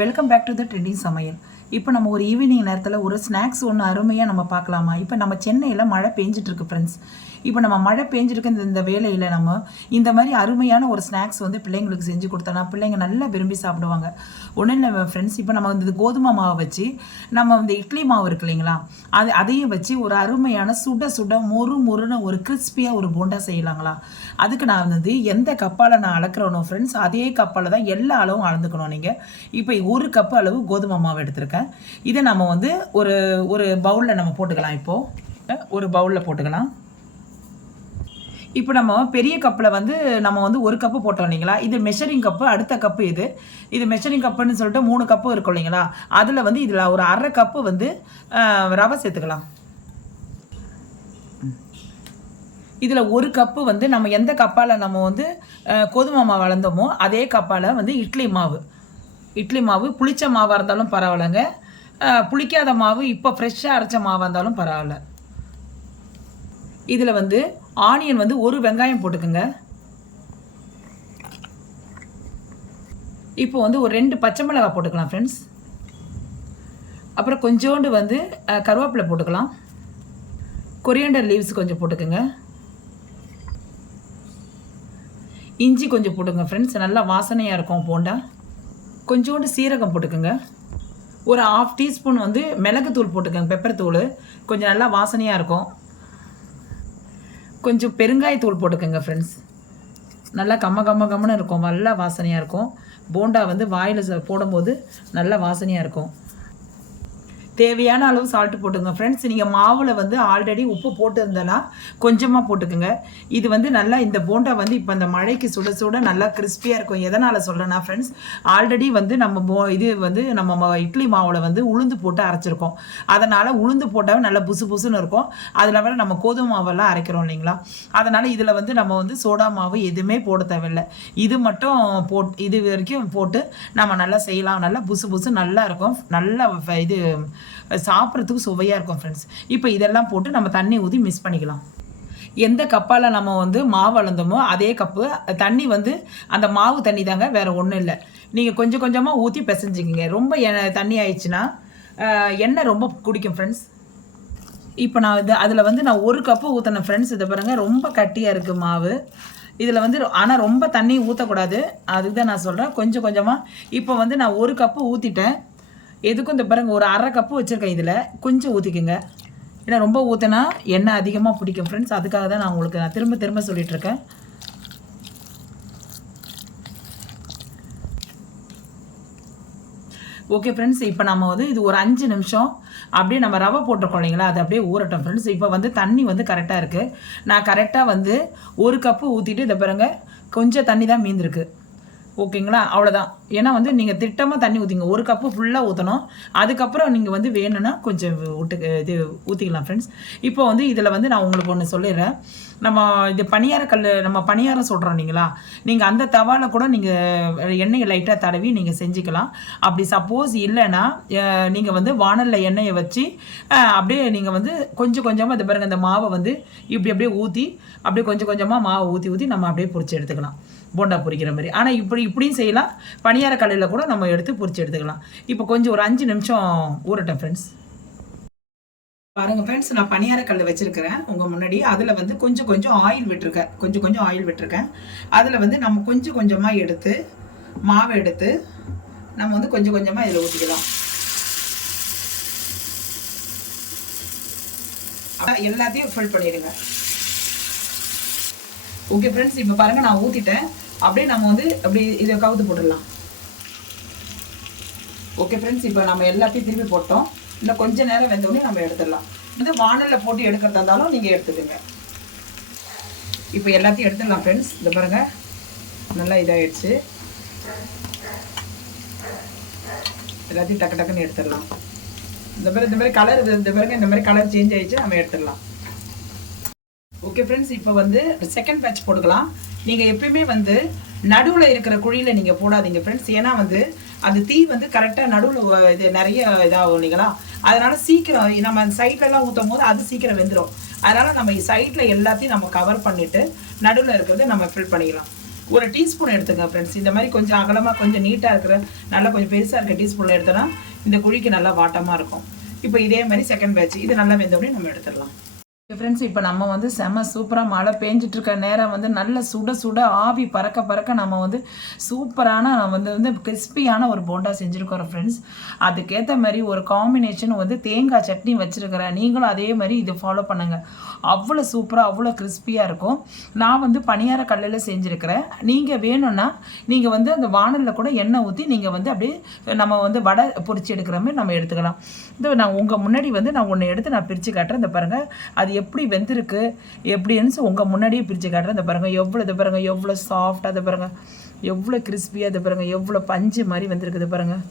Welcome back to the trending சமையல். இப்போ நம்ம ஒரு ஈவினிங் நேரத்தில் ஒரு ஸ்நாக்ஸ் ஒன்று அருமையாக நம்ம பார்க்கலாமா? இப்போ நம்ம சென்னையில் மழை பெஞ்சிட்ருக்கு ஃப்ரெண்ட்ஸ். இப்போ நம்ம மழை பெஞ்சிருக்க இந்த வேலையில் நம்ம இந்த மாதிரி அருமையான ஒரு ஸ்நாக்ஸ் வந்து பிள்ளைங்களுக்கு செஞ்சு கொடுத்தோன்னா பிள்ளைங்க நல்லா விரும்பி சாப்பிடுவாங்க. ஒன்றும் இல்லை ஃப்ரெண்ட்ஸ், இப்போ நம்ம வந்து கோதுமை மாவை வச்சு நம்ம வந்து இட்லி மாவு இருக்கு இல்லைங்களா, அதையும் வச்சு ஒரு அருமையான சுட சுட முறுன்னு ஒரு கிறிஸ்பியாக ஒரு போண்டா செய்யலாங்களா? அதுக்கு நான் வந்து எந்த கப்பால் நான் அளக்குறேனோ ஃப்ரெண்ட்ஸ், அதே கப்பால் தான் எல்லா அளவும் அளந்துக்கணும். நீங்கள் இப்போ 1 கப் அளவு கோதுமை மாவு எடுத்திருக்கேன். இதை நம்ம வந்து ஒரு ஒரு பவுலில் நம்ம போட்டுக்கலாம். இப்போது ஒரு பவுலில் போட்டுக்கலாம். இப்போ நம்ம பெரிய கப்பில் வந்து நம்ம வந்து 1 கப்பு போட்டோம் இல்லைங்களா, இது மெஷரிங் கப்பு. அடுத்த கப்பு இது மெஷரிங் கப்புன்னு சொல்லிட்டு 3 கப்பு இருக்கும் இல்லைங்களா, அதில் வந்து இதில் ஒரு 1/2 கப்பு வந்து ரவை சேர்த்துக்கலாம். இதில் 1 கப்பு வந்து நம்ம எந்த கப்பால் நம்ம வந்து கோதுமை மாவு அளந்தோமோ அதே கப்பால் வந்து இட்லி மாவு புளிச்ச மாவாக இருந்தாலும் பரவாயில்லைங்க, புளிக்காத மாவு இப்போ ஃப்ரெஷ்ஷாக அரைச்ச மாவாக இருந்தாலும் பரவாயில்ல. இதில் வந்து ஆனியன் வந்து 1 வெங்காயம் போட்டுக்கோங்க. இப்போ வந்து ஒரு 2 பச்சை மிளகாய் போட்டுக்கலாம் ஃப்ரெண்ட்ஸ். அப்புறம் கொஞ்சோண்டு வந்து கருவேப்பிலை போட்டுக்கலாம். கொரியாண்டர் லீவ்ஸ் கொஞ்சம் போட்டுக்கோங்க. இஞ்சி கொஞ்சம் போட்டுங்க ஃப்ரெண்ட்ஸ், நல்லா வாசனையாக இருக்கும் போண்டா. கொஞ்சோண்டு சீரகம் போட்டுக்கோங்க. ஒரு 1/2 டீஸ்பூன் வந்து மிளகுத்தூள் போட்டுக்கோங்க, பெப்பர் தூள், கொஞ்சம் நல்லா வாசனையாக இருக்கும். கொஞ்சம் பெருங்காயத்தூள் போட்டுக்கோங்க ஃப்ரெண்ட்ஸ், நல்லா கம்மன்னு இருக்கும், நல்லா வாசனையாக இருக்கும். போண்டா வந்து வாயில் போடும்போது நல்லா வாசனையாக இருக்கும். தேவையான அளவு சால்ட்டு போட்டுங்க ஃப்ரெண்ட்ஸ். நீங்கள் மாவில் வந்து ஆல்ரெடி உப்பு போட்டுருந்தேன்னா கொஞ்சமாக போட்டுக்குங்க. இது வந்து நல்லா இந்த போண்டா வந்து இப்போ இந்த மழைக்கு சுட சுட நல்லா கிறிஸ்பியாக இருக்கும். எதனால் சொல்கிறேன்னா ஃப்ரெண்ட்ஸ், ஆல்ரெடி வந்து நம்ம இது வந்து நம்ம இட்லி மாவில் வந்து உளுந்து போட்டு அரைச்சிருக்கோம். அதனால் உளுந்து போட்டால் நல்லா புசுன்னு இருக்கும். அதில் வேறு நம்ம கோதுமை மாவெல்லாம் அரைக்கிறோம் இல்லைங்களா, அதனால் இதில் வந்து நம்ம வந்து சோடா மாவு எதுவுமே போட தேவையில்லை. இது மட்டும் இது வரைக்கும் போட்டு நம்ம நல்லா செய்யலாம். நல்லா புசு நல்லா இருக்கும், நல்லா இது சாப்பிட்றதுக்கு சுவையாக இருக்கும் ஃப்ரெண்ட்ஸ். இப்போ இதெல்லாம் போட்டு நம்ம தண்ணி ஊற்றி மிக்ஸ் பண்ணிக்கலாம். எந்த கப்பால் நம்ம வந்து மாவு அளந்தோமோ அதே கப்பு தண்ணி வந்து அந்த மாவு தண்ணி தாங்க, வேறு ஒன்றும் இல்லை. நீங்கள் கொஞ்சமாக ஊற்றி பிசைஞ்சிக்கிங்க. ரொம்ப தண்ணி ஆயிடுச்சுன்னா எண்ணெய் ரொம்ப குடிக்கும் ஃப்ரெண்ட்ஸ். இப்போ நான் அதில் வந்து நான் 1 கப்பு ஊற்றினேன் ஃப்ரெண்ட்ஸ். இதை பாருங்கள், ரொம்ப கட்டியாக இருக்குது மாவு. இதில் வந்து ஆனால் ரொம்ப தண்ணி ஊற்றக்கூடாது, அதுக்கு தான் நான் சொல்கிறேன். கொஞ்சமாக இப்போ வந்து நான் 1 கப்பு ஊற்றிட்டேன். எதுக்கும் இந்த பாருங்க, ஒரு 1/2 கப்பு வச்சுருக்கேன். இதில் கொஞ்சம் ஊற்றிக்குங்க, ஏன்னா ரொம்ப ஊற்றினா எண்ணெய் அதிகமாக பிடிக்கும் ஃப்ரெண்ட்ஸ். அதுக்காக தான் நான் உங்களுக்கு திரும்ப சொல்லிகிட்ருக்கேன். ஓகே ஃப்ரெண்ட்ஸ், இப்போ நம்ம வந்து இது ஒரு 5 நிமிஷம் அப்படியே நம்ம ரவை போட்டிருக்கோம் இல்லைங்களா, அது அப்படியே ஊறட்டும் ஃப்ரெண்ட்ஸ். இப்போ வந்து தண்ணி வந்து கரெக்டாக இருக்குது. நான் கரெக்டாக வந்து 1 கப்பு ஊற்றிட்டு இதை பாருங்க, கொஞ்சம் தண்ணி தான் மீந்திருக்கு. ஓகேங்களா, அவ்வளோதான். ஏன்னா வந்து நீங்கள் திட்டமாக தண்ணி ஊற்றிங்க, 1 கப்பு ஃபுல்லாக ஊற்றணும். அதுக்கப்புறம் நீங்கள் வந்து வேணும்னா கொஞ்சம் இது ஊற்றிக்கலாம் ஃப்ரெண்ட்ஸ். இப்போ வந்து இதில் வந்து நான் உங்களுக்கு ஒன்று சொல்லிடுறேன். நம்ம இது நம்ம பணியாரம் சொல்கிறோம் இல்லைங்களா, நீங்கள் அந்த தவாவில் கூட நீங்கள் எண்ணெயை லைட்டாக தடவி நீங்கள் செஞ்சுக்கலாம். அப்படி சப்போஸ் இல்லைன்னா நீங்கள் வந்து வானலில் எண்ணெயை வச்சு அப்படியே நீங்கள் வந்து கொஞ்சமாக இது பாருங்கள், இந்த மாவை வந்து அப்படியே ஊற்றி அப்படியே கொஞ்சமாக மாவை ஊற்றி நம்ம அப்படியே பொரிச்சு எடுத்துக்கலாம், போண்டா பொரிக்கிற மாதிரி. ஆனால் இப்படியும் செய்யலாம், பணியார கல்லில் கூட நம்ம எடுத்து பொரிச்சு எடுத்துக்கலாம். இப்போ கொஞ்சம் ஒரு 5 நிமிஷம் ஊறட்டும் ஃப்ரெண்ட்ஸ். பாருங்கள் ஃப்ரெண்ட்ஸ், நான் பணியார கல் வச்சுருக்கிறேன் உங்கள் முன்னாடி. அதில் வந்து கொஞ்சம் ஆயில் விட்டுருக்கேன். அதில் வந்து நம்ம கொஞ்சமாக எடுத்து மாவை எடுத்து நம்ம வந்து கொஞ்சமாக இதில் ஊற்றிக்கலாம். எல்லாத்தையும் ஃபில் பண்ணிடுங்க. ஓகே ஃப்ரெண்ட்ஸ், இப்போ பாருங்கள், நான் ஊற்றிட்டேன். அப்படியே நம்ம வந்து இதை கவுத்து போட்டுடலாம். ஓகே ஃப்ரெண்ட்ஸ், இப்போ நம்ம எல்லாத்தையும் திரும்பி போட்டோம். இன்னும் கொஞ்சம் நேரம் வெந்தோடனே நம்ம எடுத்துடலாம். வந்து வானலில் போட்டு எடுக்கிறதா இருந்தாலும் நீங்கள் எடுத்துக்கோங்க. இப்போ எல்லாத்தையும் எடுத்துடலாம் ஃப்ரெண்ட்ஸ். இந்த பாருங்கள், நல்லா இதாகிடுச்சு. எல்லாத்தையும் டக்குன்னு எடுத்துடலாம். இந்த மாதிரி கலர் இந்த மாதிரி கலர் சேஞ்ச் ஆகிடுச்சு, நம்ம எடுத்துடலாம். ஓகே ஃப்ரெண்ட்ஸ், இப்போ வந்து செகண்ட் பேட்ச் போட்டுக்கலாம். நீங்கள் எப்பயுமே வந்து நடுவில் இருக்கிற குழியில் நீங்கள் போடாதீங்க ஃப்ரெண்ட்ஸ். ஏன்னா வந்து அது தீ வந்து கரெக்டாக நடுவில் இது நிறைய இதாகும் இல்லைங்களா, அதனால் சீக்கிரம் நம்ம சைட்லலாம் ஊற்றும் போது அது சீக்கிரம் வெந்துடும். அதனால் நம்ம சைடில் எல்லாத்தையும் நம்ம கவர் பண்ணிவிட்டு நடுவில் இருக்கிறது நம்ம ஃபில் பண்ணிக்கலாம். ஒரு டீஸ்பூன் எடுத்துங்க ஃப்ரெண்ட்ஸ். இந்த மாதிரி கொஞ்சம் அகலமாக கொஞ்சம் நீட்டாக இருக்கிற நல்லா கொஞ்சம் பெருசாக இருக்க டீஸ்பூனில் எடுத்தோன்னா இந்த குழிக்கு நல்லா வாட்டமாக இருக்கும். இப்போ இதே மாதிரி செகண்ட் பேட்ச் இது நல்லா வெந்தோடனே நம்ம எடுத்துடலாம். ஃப்ரெண்ட்ஸ், இப்போ நம்ம வந்து செம்ம சூப்பராக மழை பெஞ்சிட்டு இருக்க நேரம் வந்து நல்ல சுட சுட ஆவி பறக்க பறக்க நம்ம வந்து சூப்பரான வந்து கிறிஸ்பியான ஒரு போண்டா செஞ்சுருக்கோம் ஃப்ரெண்ட்ஸ். அதுக்கேற்ற மாதிரி ஒரு காம்பினேஷன் வந்து தேங்காய் சட்னி வச்சுருக்கிறேன். நீங்களும் அதே மாதிரி இதை ஃபாலோ பண்ணுங்கள். அவ்வளோ சூப்பராக அவ்வளோ கிறிஸ்பியாக இருக்கும். நான் வந்து பனியார கல்லில் செஞ்சுருக்கிறேன். நீங்கள் வேணும்னா நீங்கள் வந்து அந்த வானலில் கூட எண்ணெய் ஊற்றி நீங்கள் வந்து அப்படியே நம்ம வந்து வடை பொரிச்சு எடுக்கிற மாதிரி நம்ம எடுத்துக்கலாம். இது நான் உங்கள் முன்னாடி வந்து நான் ஒன்று எடுத்து நான் பிரித்து காட்டுறேன். இந்த பாருங்கள் அது எப்படி வெந்திருக்கு எப்படின்னு உங்கள் முன்னாடியே பிரித்து காட்டுறேன். இந்த பாருங்கள் எவ்வளோ, இதை பாருங்கள் எவ்வளோ சாஃப்டாக, இதை பாருங்கள் எவ்வளோ கிறிஸ்பியாக, இதை பாருங்கள் எவ்வளோ பஞ்சு மாதிரி வெந்திருக்குது பாருங்கள்.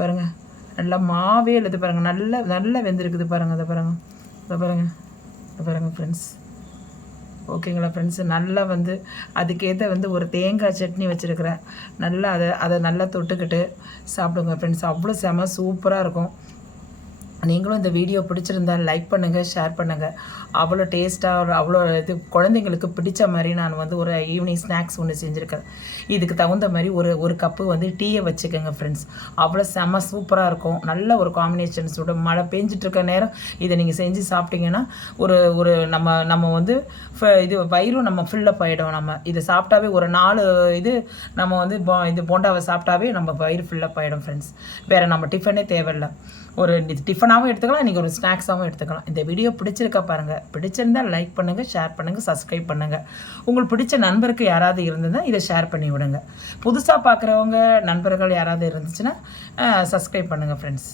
பாருங்கள் நல்லா மாவே இல்லை, இது பாருங்கள் நல்ல நல்லா வெந்திருக்குது பாருங்கள். இதை பாருங்கள், இதை பாருங்கள், இதை பாருங்கள் ஃப்ரெண்ட்ஸ். ஓகேங்களா ஃப்ரெண்ட்ஸ், நல்லா வந்து அதுக்கேற்ற வந்து ஒரு தேங்காய் சட்னி வச்சுருக்கிறேன். நல்லா அதை நல்லா தொட்டுக்கிட்டு சாப்பிடுங்க ஃப்ரெண்ட்ஸ். அவ்வளோ செம சூப்பராக இருக்கும். நீங்களும் இந்த வீடியோ பிடிச்சிருந்தால் லைக் பண்ணுங்கள், ஷேர் பண்ணுங்கள். அவ்வளோ டேஸ்ட்டாக அவ்வளோ இது குழந்தைங்களுக்கு பிடிச்ச மாதிரி நான் வந்து ஒரு ஈவினிங் ஸ்நாக்ஸ் ஒன்று செஞ்சுருக்கேன். இதுக்கு தகுந்த மாதிரி ஒரு கப்பு வந்து டீயை வச்சுக்கோங்க ஃப்ரெண்ட்ஸ். அவ்வளோ செம்ம சூப்பராக இருக்கும். நல்ல ஒரு காம்பினேஷன். சுட மழை பெஞ்சிட்ருக்க நேரம் இதை நீங்கள் செஞ்சு சாப்பிட்டீங்கன்னா ஒரு நம்ம வந்து இது வயிறும் நம்ம ஃபில்லப் ஆகிடும். நம்ம இதை சாப்பிட்டாவே ஒரு 4 இது நம்ம வந்து இது போண்டாவை சாப்பிட்டாவே நம்ம வயிறு ஃபில்லப் ஆகிடும் ஃப்ரெண்ட்ஸ். வேறு நம்ம டிஃபனே தேவையில்லை. ஒரு டிஃபனாகவும் எடுத்துக்கலாம், நீங்கள் ஒரு ஸ்நாக்ஸாகவும் எடுத்துக்கலாம். இந்த வீடியோ பிடிச்சிருக்கா பாருங்கள். பிடிச்சிருந்தால் லைக் பண்ணுங்கள், ஷேர் பண்ணுங்கள், சப்ஸ்கிரைப் பண்ணுங்கள். உங்களுக்கு பிடிச்ச நண்பருக்கு யாராவது இருந்ததுன்னா இதை ஷேர் பண்ணி விடுங்க. புதுசாக பார்க்குறவங்க நண்பர்கள் யாராவது இருந்துச்சுன்னா சப்ஸ்கிரைப் பண்ணுங்கள் ஃப்ரெண்ட்ஸ்.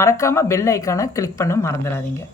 மறக்காமல் பெல் ஐக்கானை கிளிக் பண்ண மறந்துடாதீங்க.